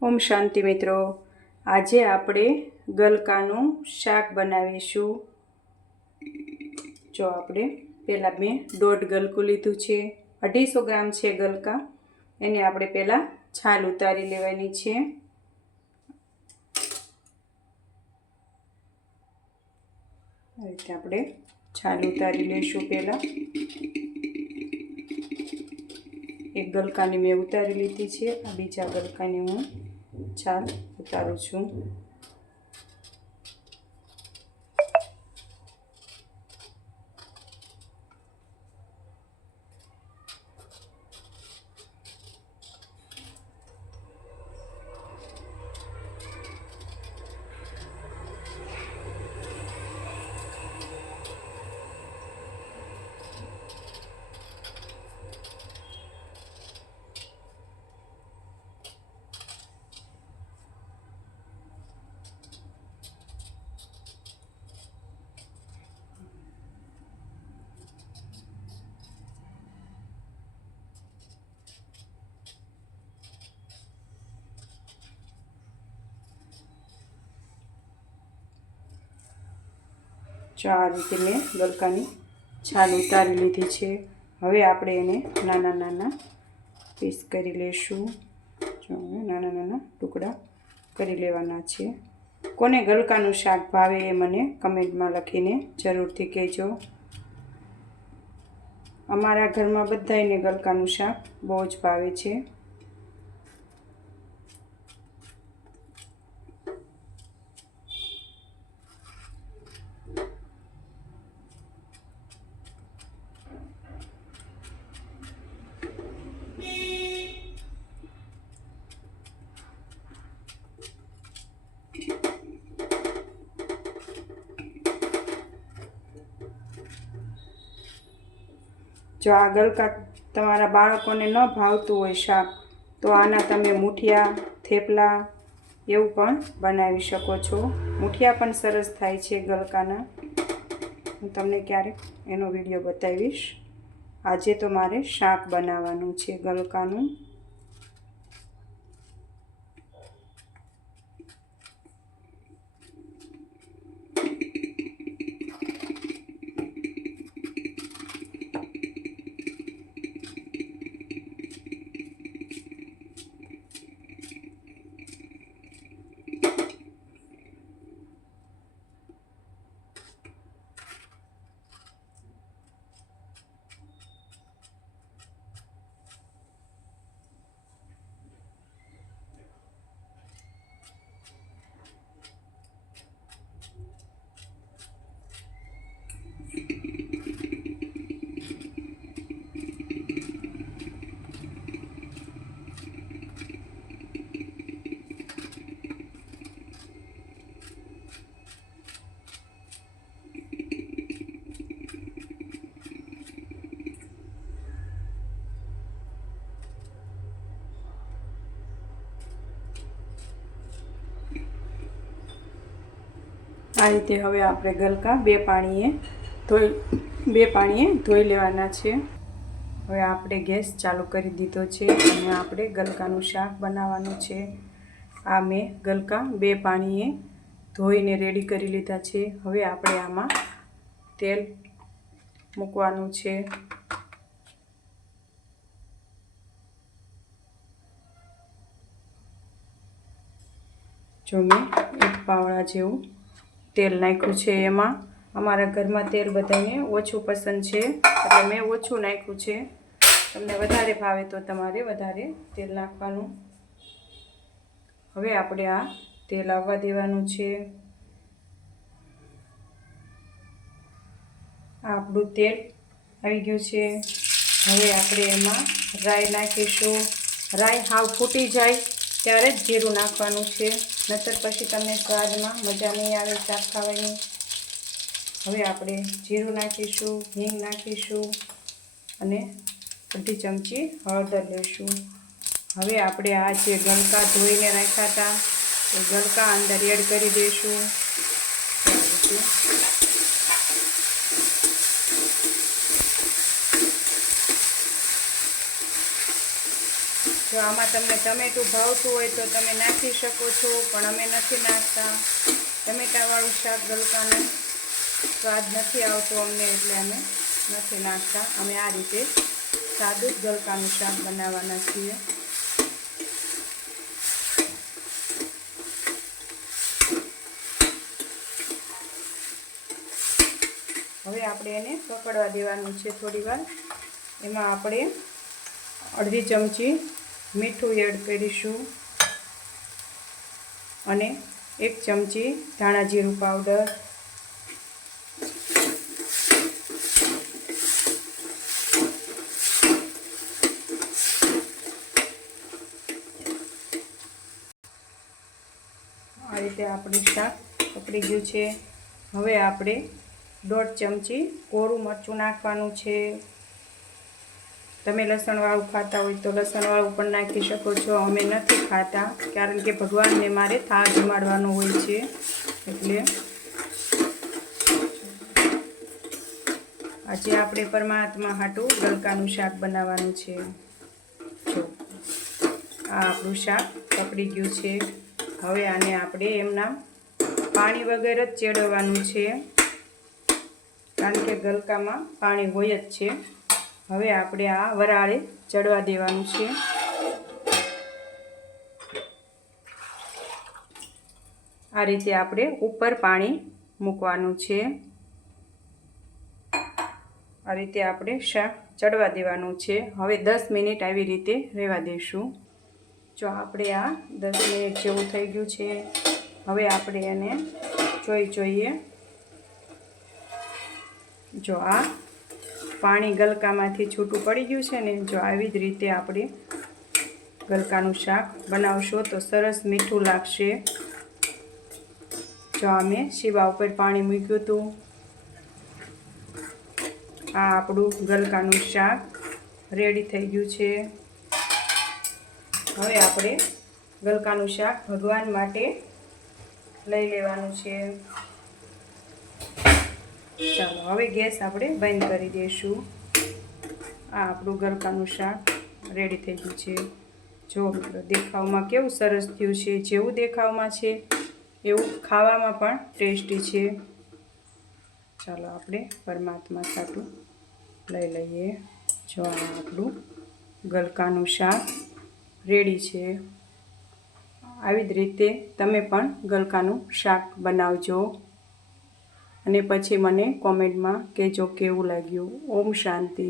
ઓમ શાંતિ મિત્રો, આજે આપણે ગલકાનું શાક બનાવીશું। જો આપણે પહેલાં મેં 1.5 ગલકું લીધું છે, 250 ગ્રામ છે ગલકા। એને આપણે પહેલાં છાલ ઉતારી લેવાની છે। આ રીતે આપણે છાલ ઉતારી લઈશું। પહેલાં એક ગલકાની મેં ઉતારી લીધી છે, આ બીજા ગલકાની હું છાલ ઉતારું છું। જો આ રીતે મેં ગલકાની છાલ ઉતારી લીધી છે। હવે આપણે એને નાના નાના પીસ કરી લઈશું। જો નાના નાના ટુકડા કરી લેવાના છે। કોને ગલકાનું શાક ભાવે એ મને કમેન્ટમાં લખીને જરૂરથી કહેજો। અમારા ઘરમાં બધાયને ગલકાનું શાક બહુ જ ભાવે છે। જો આ ગલકા તમારા બાળકોને ન ભાવતું હોય શાક, તો આના તમે મૂઠિયા, થેપલા એવું પણ બનાવી શકો છો। મૂઠિયા પણ સરસ થાય છે ગલકાના। હું તમને ક્યારેક એનો વિડીયો બતાવીશ। આજે તો મારે શાક બનાવવાનું છે ગલકાનું। આ રીતે હવે આપણે ગલકા બે પાણીએ ધોઈ લેવાના છે। હવે આપણે ગેસ ચાલુ કરી દીધો છે અને આપણે ગલકાનું શાક બનાવવાનું છે। આ મેં ગલકા બે પાણીએ ધોઈને રેડી કરી લીધા છે। હવે આપણે આમાં તેલ મૂકવાનું છે। જો મેં એક પાવડા જેવું તેલ નાખ્યું છે। એમાં અમારા ઘરમાં તેલ બધાને ઓછું પસંદ છે, એટલે મેં ઓછું નાખ્યું છે। તમને વધારે ભાવે તો તમારે વધારે તેલ નાખવાનું। હવે આપણે આ તેલ આવવા દેવાનું છે। આપણું તેલ આવી ગયું છે। હવે આપણે એમાં રાઈ નાખીશું। રાઈ હાવ ફૂટી જાય ત્યારે જ જીરું નાખવાનું છે, નહીંતર પછી તમને સ્વાદમાં મજા નહીં આવે શાક ખાવાની। હવે આપણે જીરું નાખીશું, હિંગ નાખીશું અને અડધી ચમચી હળદર લઈશું। હવે આપણે આ જે ગલકા ધોઈને રાખ્યા હતા એ ગલકા અંદર એડ કરી દઈશું। જો આમાં તમને ટમેટું ભાવતું હોય તો તમે નાખી શકો છો, પણ અમે નથી નાખતા. ટમેટાવાળું શાક ગલકાનું સ્વાદ નથી આવતો અમને, એટલે અમે નથી નાખતા. અમે આ રીતે સાદું જ ગલકાનું શાક બનાવવાના છીએ. હવે આપણે એને પકડવા દેવાનું છે થોડી વાર. એમાં આપણે અડધી ચમચી મીઠું એડ કરીશું અને 1 ચમચી ધાણા જીરું પાવડર, આ રીતે આપણું શાક પકડી ગયું છે. હવે આપણે 1.5 ચમચી કોરું મરચું નાખવાનું છે. તમે લસણવાળું ખાતા હોય તો લસણવાળું પણ નાખી શકો છો. અમે નથી ખાતા, કારણ કે ભગવાનને મારે થાળ જમાડવાનો હોય છે, એટલે આજે આપણે પરમાત્મા હાટું ગલકાનું શાક બનાવવાનું છે. જો આ આપણું શાક પકડી ગયું છે. હવે આને આપણે એમના પાણી વગર જ ચેડવવાનું છે, કારણ કે ગલકામાં પાણી હોય જ છે. હવે આપણે આ વરાળે ચડવા દેવાનું છે. આ રીતે આપણે ઉપર પાણી મૂકવાનું છે. આ રીતે આપણે શાક ચડવા દેવાનું છે. હવે 10 મિનિટ આવી રીતે રહેવા દઈશું. જો આપણે આ 10 મિનિટ જેવું થઈ ગયું છે. હવે આપણે એને જોઈએ. જો આ પાણી ગલકામાંથી છૂટું પડી ગયું છે ને, જો આવી જ રીતે આપણે ગલકાનું શાક બનાવશો તો સરસ મીઠું લાગશે. જો અમે શીવા ઉપર પાણી મૂક્યું હતું. આ આપણું ગલકાનું શાક રેડી થઈ ગયું છે. હવે આપણે ગલકાનું શાક ભગવાન માટે લઈ લેવાનું છે. ચાલો હવે ગેસ આપણે બંધ કરી દઈશું. આ આપણું ગલકાનું શાક રેડી થઈ ગયું છે. જો મિત્રો દેખાવમાં કેવું સરસ થયું છે. જેવું દેખાવમાં છે એવું ખાવામાં પણ ટેસ્ટી છે. ચાલો આપણે પરમાત્મા સાટું લઈ લઈએ. જો આ આપણું ગલકાનું શાક રેડી છે. આવી જ રીતે તમે પણ ગલકાનું શાક બનાવજો અને પછી મને કોમેન્ટમાં કહેજો કેવું લાગ્યું. ઓમ શાંતિ.